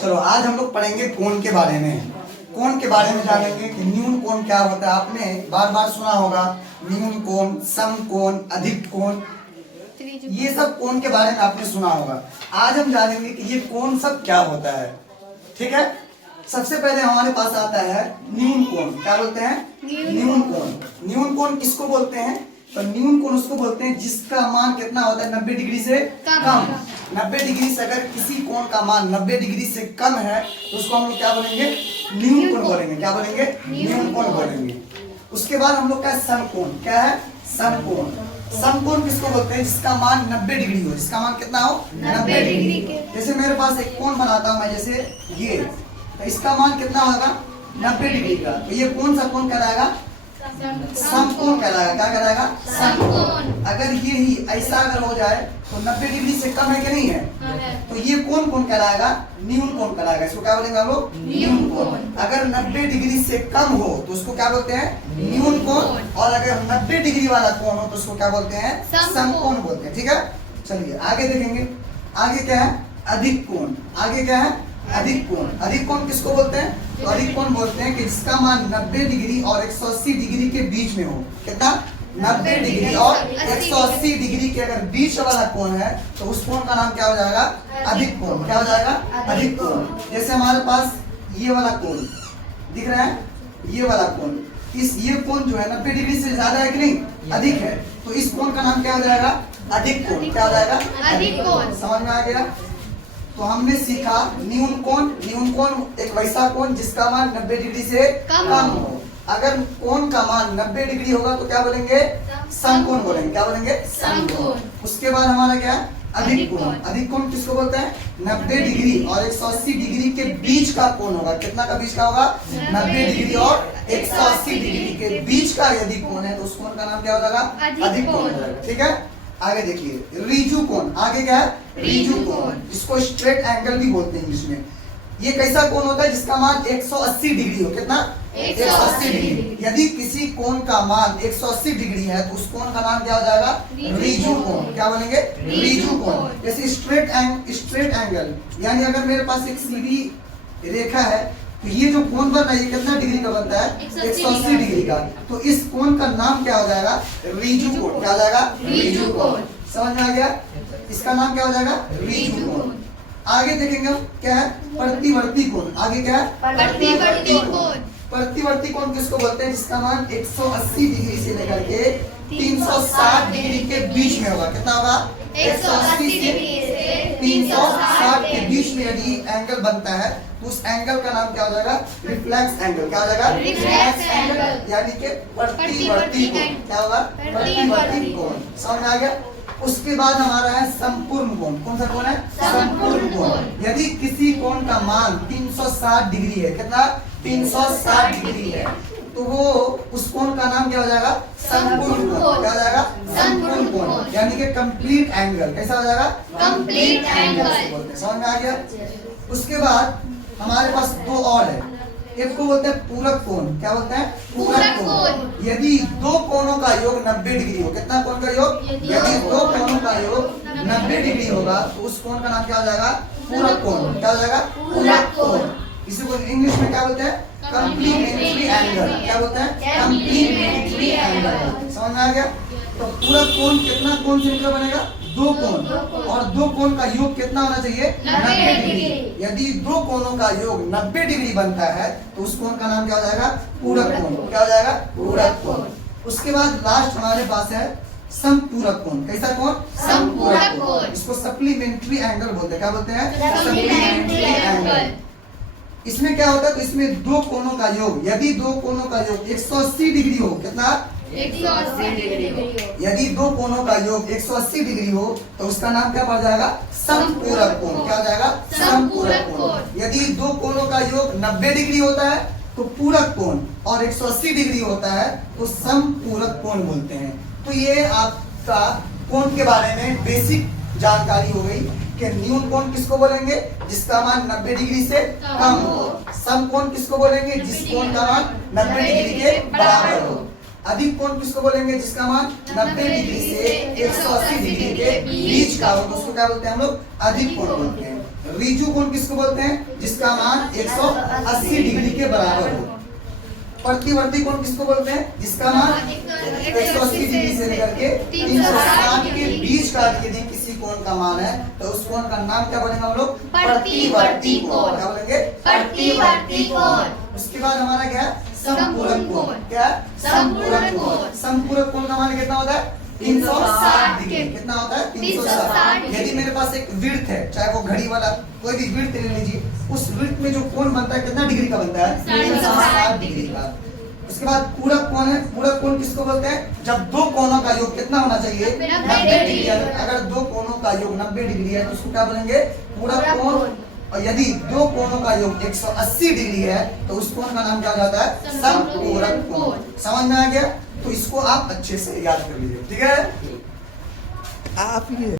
चलो आज हम लोग पढ़ेंगे कोण के बारे में। कोण के बारे में जानेंगे कि न्यून कोण क्या होता है। आपने बार बार सुना होगा न्यून कोण, सम कोण, अधिक कोण, ये सब कोण के बारे में आपने सुना होगा। आज हम जानेंगे कि ये कोण सब क्या होता है। ठीक है, सबसे पहले हमारे पास आता है न्यून कोण। क्या बोलते हैं? न्यून कोण। न्यून कोण किसको बोलते हैं? तो न्यून कोण उसको बोलते हैं जिसका मान कितना होता है 90 डिग्री से कम। 90 डिग्री से अगर किसी कोण का मान 90 डिग्री से कम है तो उसको हम लोग क्या बोलेंगे? न्यून कोण बोलेंगे। क्या बोलेंगे? न्यून कोण बोलेंगे। उसके बाद हम लोग का सम कोण। क्या है? सम कोण। सम कोण किसको बोलते हैं? जिसका मान 90 डिग्री हो। जिसका मान कितना हो? 90 डिग्री। जैसे मेरे पास एक कोण बनाता हूं मैं, जैसे ये, तो इसका मान कितना होगा? 90 डिग्री का। तो ये कौन सा कोण कहलाएगा? सम कोण कहलाएगा। क्या कहलाएगा? सम कोण। अगर ये ही ऐसा अगर हो जाए तो 90 डिग्री से कम है कि नहीं है, तो ये कौन कोण कहलाएगा? न्यून कोण कहलाएगा। इसको क्या बोलेंगे हम लोग? न्यून कोण। अगर 90 डिग्री से कम हो तो उसको क्या बोलते हैं? न्यून कोण। और अगर 90 डिग्री वाला कोण हो तो उसको क्या बोलते हैं? सम कोण बोलते हैं। ठीक है, चलिए आगे देखेंगे। आगे क्या है? अधिक कोण। आगे क्या है? अधिक कोण। अधिक कोण किसको बोलते हैं? तो अधिक कोण बोलते हैं कि जिसका मान 90 डिग्री और 180 डिग्री के बीच में हो। कितना? 90 डिग्री और 180 डिग्री के अगर बीच वाला कोण है तो उस कोण का नाम क्या हो जाएगा? अधिक कोण। क्या हो जाएगा? अधिक कोण। जैसे हमारे पास ये वाला कोण दिख रहा है, ये वाला कोण, ये कोण जो है 90 डिग्री से ज्यादा है कि नहीं? अधिक है। तो इस कोण का नाम क्या हो जाएगा? अधिक कोण। क्या हो जाएगा? अधिक कोण। समझ में आ गया? तो हमने सीखा न्यून कोण। न्यून कोण एक वैसा कोण जिसका मान 90 डिग्री से कम हो। अगर कोण का मान 90 डिग्री होगा तो क्या बोलेंगे? सम कोण बोलेंगे। क्या बोलेंगे? सम कोण। उसके बाद हमारा क्या? अधिक कोण। अधिक कोण किसको बोलते हैं? 90 डिग्री और 180 डिग्री के बीच का कोण होगा। कितना का बीच का होगा? 90 डिग्री और 180 डिग्री के बीच का यदि कोण है तो उस कोण का नाम क्या हो जाएगा? अधिक कोण हो जाएगा। ठीक है, आगे देखिए रीजू कोण। आगे क्या है? रीजू कोण। इसको स्ट्रेट एंगल भी बोलते हैं इंग्लिश में। ये कैसा कोण होता है जिसका मान 180 डिग्री हो। कितना? 180 डिग्री। यदि किसी कोण का मान 180 डिग्री है तो उस कोण का नाम क्या हो जाएगा? रीजू कोण। क्या बोलेंगे? रीजू कोण। जैसे स्ट्रेट एंगल, यानी अगर मेरे पास एक सीधी रेखा है तो ये जो कोण बन रहा है ये कितना डिग्री का बनता है? 180 डिग्री का। तो इस कोण का नाम क्या हो जाएगा? रीजू कोण। क्या हो जाएगा? रीजू कोण। समझ में आ गया? इसका नाम क्या हो जाएगा? रीजू कोण। आगे देखेंगे हम क्या है? प्रतिवर्ती कोण। आगे क्या है? प्रतिवर्ती कोण। प्रतिवर्ती कोण किसको बोलते हैं? जिसका मान 180 डिग्री से लेकर के 360 डिग्री के बीच में होगा। कितना होगा? 180 से 360 के बीच में यदि एंगल बनता है तो उस एंगल का नाम क्या हो जाएगा? Reflex angle. क्या हो जाएगा? Reflex angle. यानी कि प्रतिवर्ती कोण। क्या होगा? प्रतिवर्ती कोण। समझ में आ गया? उसके बाद हमारा है संपूर्ण कोण। कौन सा कोण है? संपूर्ण कोण। यदि किसी कोण का मान 360 डिग्री है, कितना? 360 डिग्री है, तो वो उस कोण का नाम क्या हो जाएगा? संपूर्ण कोण। क्या हो जाएगा? संपूर्ण कोण। यानी कि कंप्लीट एंगल। कैसा हो जाएगा? कंप्लीट एंगल बोलते हैं। समझ में आ गया? उसके बाद हमारे पास दो और है। एक को बोलते हैं पूरक कोण। क्या बोलते हैं? पूरक कोण। यदि दो कोणों का योग 90 डिग्री हो। कितना कोण का योग? यदि दो कोणों का योग 90 डिग्री होगा तो उस कोण का नाम क्या हो जाएगा? पूरक कोण। क्या हो जाएगा? पूरक कोण। इसी को इंग्लिश में क्या बोलते हैं? Complementary angle. क्या बोलते हैं? Complementary angle. समझ में आ गया? तो पूरक कोण कितना कोण से मिलकर बनेगा? दो कोण। और दो कोण का योग कितना होना चाहिए? 90 डिग्री। यदि दो कोणों का योग 90 डिग्री बनता है तो उस कोण का नाम क्या हो जाएगा? पूरक कोण। क्या हो जाएगा? पूरक कोण। उसके बाद लास्ट हमारे पास है समपूरक कोण। कैसा कोण? समपूरक कोण। इसको सप्लीमेंट्री एंगल बोलते हैं। क्या बोलते हैं? Supplementary angle. इसमें क्या होता है? तो इसमें दो कोणों का योग, यदि दो कोणों का योग 180 डिग्री हो। कितना? 180 डिग्री हो। यदि दो कोणों का योग 180 डिग्री हो तो उसका नाम क्या पड़ जाएगा? समपूरक कोण। क्या हो जाएगा? समपूरक कोण। यदि दो कोणों का योग 90 डिग्री होता है तो पूरक कोण, और 180 डिग्री होता है तो समपूरक कोण बोलते हैं। तो ये आपका कोण के बारे में बेसिक जानकारी हो गई कि न्यून कोण किसको बोलेंगे? जिसका मान 90 डिग्री से कम हो। सम कोण किसको बोलेंगे? जिस कोण का मान 90 डिग्री के बराबर हो। अधिक कोण किसको बोलेंगे? जिसका मान 90 डिग्री से 180 डिग्री के बीच का हो, तो उसको क्या बोलते हैं हम लोग? अधिक कोण बोलते हैं। ऋजु कोण किसको बोलते हैं? जिसका मान 180 डिग्री के बराबर हो। प्रतिवर्ती कोण किसको बोलते हैं? जिसका मान 180 डिग्री से लेकर के 360 के बीच का यदि किसी कोण का मान है तो उस कोण का नाम क्या बोलेंगे हम लोग? प्रतिवर्ती कोण। क्या बोलेंगे? प्रतिवर्ती कोण। उसके बाद हमारा क्या है? समपूरक कोण। क्या है? समपूरक कोण। समपूरक कोण का मान कितना होता है? 360 डिग्री। कितना होता है? 360। यदि मेरे पास एक वृत्त है, चाहे वो घड़ी वाला कोई भी वृत्त ले लीजिए, उस वृत्त में जो कोण बनता है कितना डिग्री का बनता है? 360 डिग्री का। उसके बाद पूरक कोण है। पूरक कोण किसको बोलते हैं? जब दो कोणों का योग कितना होना चाहिए? 90 डिग्री। अगर दो कोणों का योग 90 डिग्री है तो उसको क्या बोलेंगे? पूरक कोण। और यदि दो कोणों का योग 180 डिग्री है तो उस कोण का नाम क्या हो जाता है? समपूरक कोण। समझ में आ गया? तो इसको आप अच्छे से याद कर लीजिए, ठीक है? आप ये